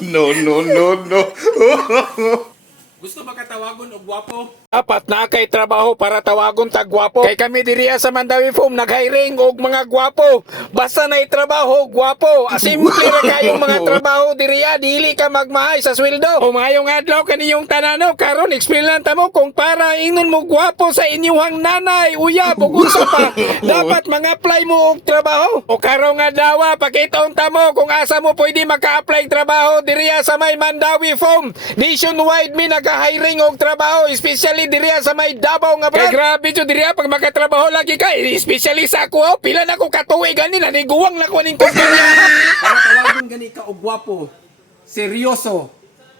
No, no, no, no. Gusto ba katawagon og gwapo? Dapat na kay trabaho para tawagon tag gwapo. Kay kami diriya sa Mandawi Foam nag-hiring og mga gwapo. Basta na trabaho gwapo. Simple ra kayong mga trabaho diriya dili ka magmahay sa sweldo. O mayong adlaw kaniyong tanano karon explain lang tamo kung para ingon mo gwapo sa inyong nanay uyab ug unsa pa. Dapat mga apply mo og trabaho. O karong adlaw pakitaon tamo kung asa mo pwede maka-apply trabaho diriya sa may Mandawi Foam. Nationwide mi nag-hiring og trabaho especially diriya sa may Davao nga brad. Kay grabe to diriya pag makatrabaho lagi ka especially sa ako oh, pila na ko katuig gani naniguwang na ko ning kumpanya. Para tawagon gani ka og gwapo, seryoso,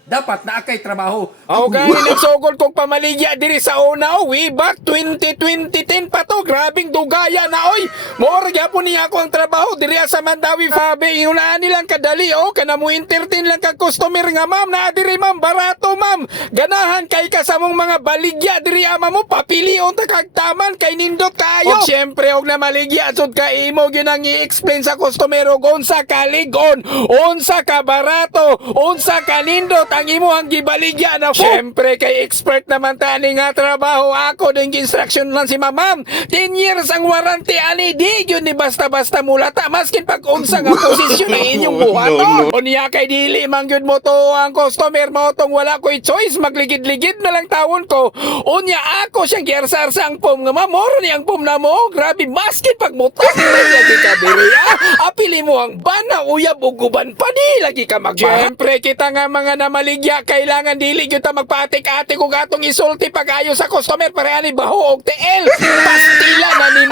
dapat na akay trabaho. Ako gani nagsugod kong pamaligya diri sa una oh, way back 2020 pa to. Grabing dugaya na oy. More gyapon niya ako ang trabaho. Diri sa Mandawi Fabe. Inunaan nilang kadali oh. Kana mo entertain lang ka customer nga ma'am. Na diri ma'am. Barato ma'am. Ganahan kay ka sa mong mga baligya diri ama mo. Papilion ta kag taman kay nindot kayo. Og syempre og na maligya. Sud ka imo ginang i-explain sa customer. Og unsa ka ligon, unsa ka barato, unsa ka nindot ang gibaligya na Siyempre kay expert naman tani nga trabaho ako? Din instruction lang si mamam? 10 years ang warranty ani? Di yun ni basta-basta mulata. Maskin pag unsa nga posisyon ang inyong buhaton No, no. o niya kay dili man gyud mo to ang customer mo tong wala ko'y choice. Magligid-ligid na lang tawon ko. Unya ako siyang giarsar sa ang pom nga mamoro ni ang pom na mo. Grabe maskin pag mutak lagi ka diri ah. apili mo ang bana uyab ug guban pa di lagi ka magbaha. Siyempre kita nga mga namaligya kailangan dili gyud ta magpaatik-atik og atong isulti pagayo sa customer para ani baho og TL pastila na ni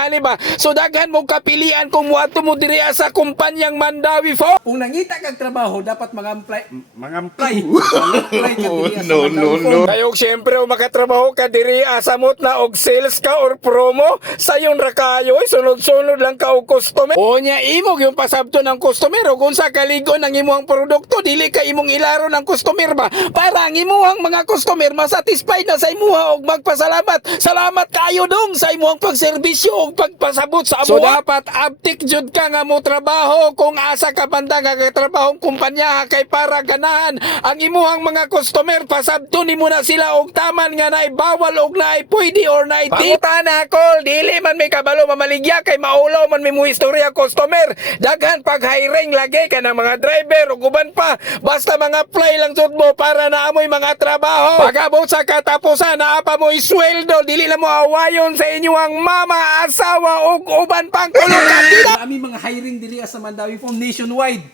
oh inaani ba so daghan mo kapilian kung muadto mo diri sa kumpanyang Mandawi fo Kung nangita kag trabaho, dapat mangamply, mangamply, mangamply ka diri sa No, no, no. Phone. Kayong siyempre o makatrabaho ka diri asamot na og sales ka or promo sayon ra kayo sunod-sunod lang ka og customer. O nya imog yung pasabto ng customer o kung sa kaligon ang imong produkto dili ka imong ilaro ng customer ba para ang imong mga customer masatisfied na sa imuha og magpasalamat. Salamat kayo dong sa imong pagserbisyo og pagpasabot sa amo. So dapat aptik jud ka nga mo trabaho kung asa ka banda nga katrabahong kumpanya kay para ganahan ang imuhang mga customer pasabto nimo na sila og taman nga naay bawal og naay pwede or naay di. na call dili man may kabalo mamaligya kay maulaw man may mo istorya customer. Daghan pag hiring lagi ka ng mga driver ug uban pa basta mga apply lang jud mo para naamoy mga trabaho. Pagabot sa katapusan naa pa mo isweldo dili na mo awayon sa inyong mama, asawa ug uban pang kulungan. Marami mga hiring diri sa Mandawi Phone nationwide.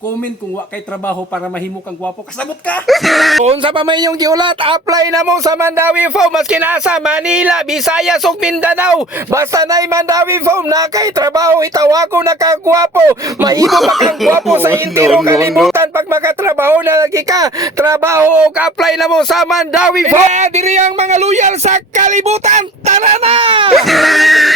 Comment kung wa kay trabaho para mahimo kang gwapo. Kasabot ka! Kung sa pa may yung giulat, apply na mo sa Mandawi Foam. Maski nasa Manila, Visayas ug Mindanao. Basta na'y Mandawi Foam na kay trabaho, itawago na kang gwapo. Mahimo pa kang gwapo sa intiro No, no, no. kalibutan pag makatrabaho na lagi ka. Trabaho ug apply na mo sa Mandawi Foam. Eh, diri ang mga loyal sa kalibutan. Tara na!